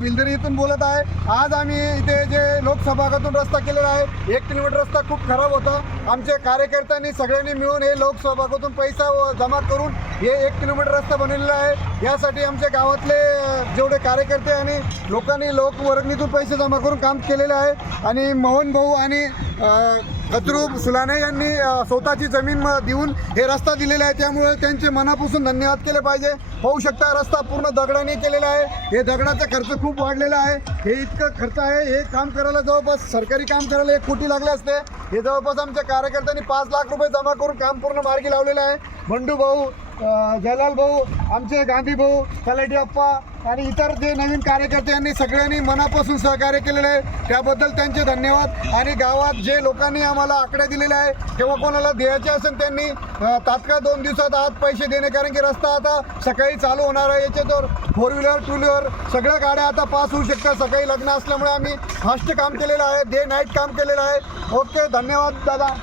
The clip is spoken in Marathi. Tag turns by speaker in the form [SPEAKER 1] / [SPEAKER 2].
[SPEAKER 1] विलदरी इथून बोलत आहे. आज आम्ही इथे जे लोकसभागातून रस्ता केलेला आहे एक किलोमीटर रस्ता खूप खराब होता. आमच्या कार्यकर्त्यांनी सगळ्यांनी मिळून हे लोकसभागातून पैसा व- जमा करून हे एक किलोमीटर रस्ता बनवलेला आहे. यासाठी आमच्या गावातले जेवढे कार्यकर्ते आणि लोकांनी लोकवर्गणीतून पैसे जमा करून काम केलेलं आहे. आणि मोहन भाऊ आणि अ, सुलाने यांनी स्वतःची जमीन म- देऊन हे रस्ता दिलेला आहे. त्यामुळे त्यांचे मनापासून धन्यवाद केले पाहिजे. होऊ शकता रस्ता पूर्ण दगडाने केलेला आहे. हे दगडाचा खर्च खूप वाढलेला आहे. हे इतकं खर्च आहे. हे काम करायला जवळपास सरकारी काम करायला एक कोटी लागले असते. हे जवळपास आमच्या कार्यकर्त्यांनी पाच लाख रुपये जमा करून काम पूर्ण मार्गी लावलेलं आहे. बंडू भाऊ जलाल भाऊ आमचे गांधी भाऊ तलाठी अप्पा आणि इतर जे नवीन कार्यकर्ते यांनी सगळ्यांनी मनापासून सहकार्य केलेलं आहे त्याबद्दल त्यांचे धन्यवाद. आणि गावात जे लोकांनी आम्हाला आकडे दिलेले आहे किंवा कोणाला द्यायचे असेल त्यांनी तात्काळ दोन दिवसात आत पैसे देणे कारण की रस्ता आता सकाळी चालू होणार आहे याच्यातवर फोर व्हीलर टू व्हीलर सगळ्या गाड्या आता पास होऊ शकतात. सकाळी लग्न असल्यामुळे आम्ही फास्ट काम केलेलं आहे डे नाईट काम केलेलं आहे. ओके धन्यवाद दादा.